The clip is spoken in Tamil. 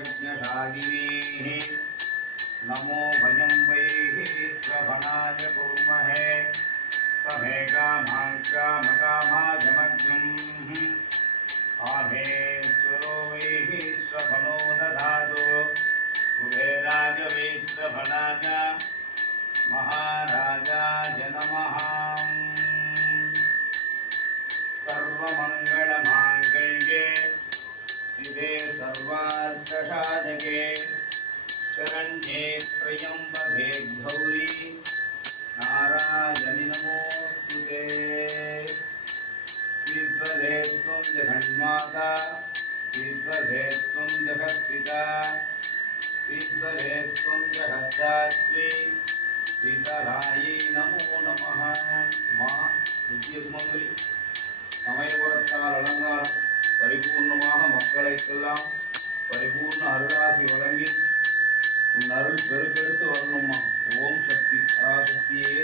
सर्वज्ञशालिनी नमो भजं वै श्रवणाय कुर्महे समे कामाकामकामाजमग्नम् आमेश्वरो वै श्रवणो दधातु कुबेराय वै श्रवणाय महाराजाय नमः। सर्वमङ्गलमाङ्गल्ये शिवे सर्वार्थसाधके शरण्ये त्र्यम्बके गौरी नारायणि नमोस्तुते। श्रीध्वजे त्वं जगन्माता श्रीध्वजे त्वं जगत्पिता श्रीध्वजे त्वं जगद्धात्री सीतारायै नमो नमः। मां விஜயகுமாரி சமயபுரத்தால் அலங்காரம் பரிபூர்ணமாக மக்களுக்கெல்லாம் பரிபூர்ண அருளாசி வழங்கி உன் அருள் பெருக்கெடுத்து வரணுமா. ஓம் சக்தி பராசக்தியே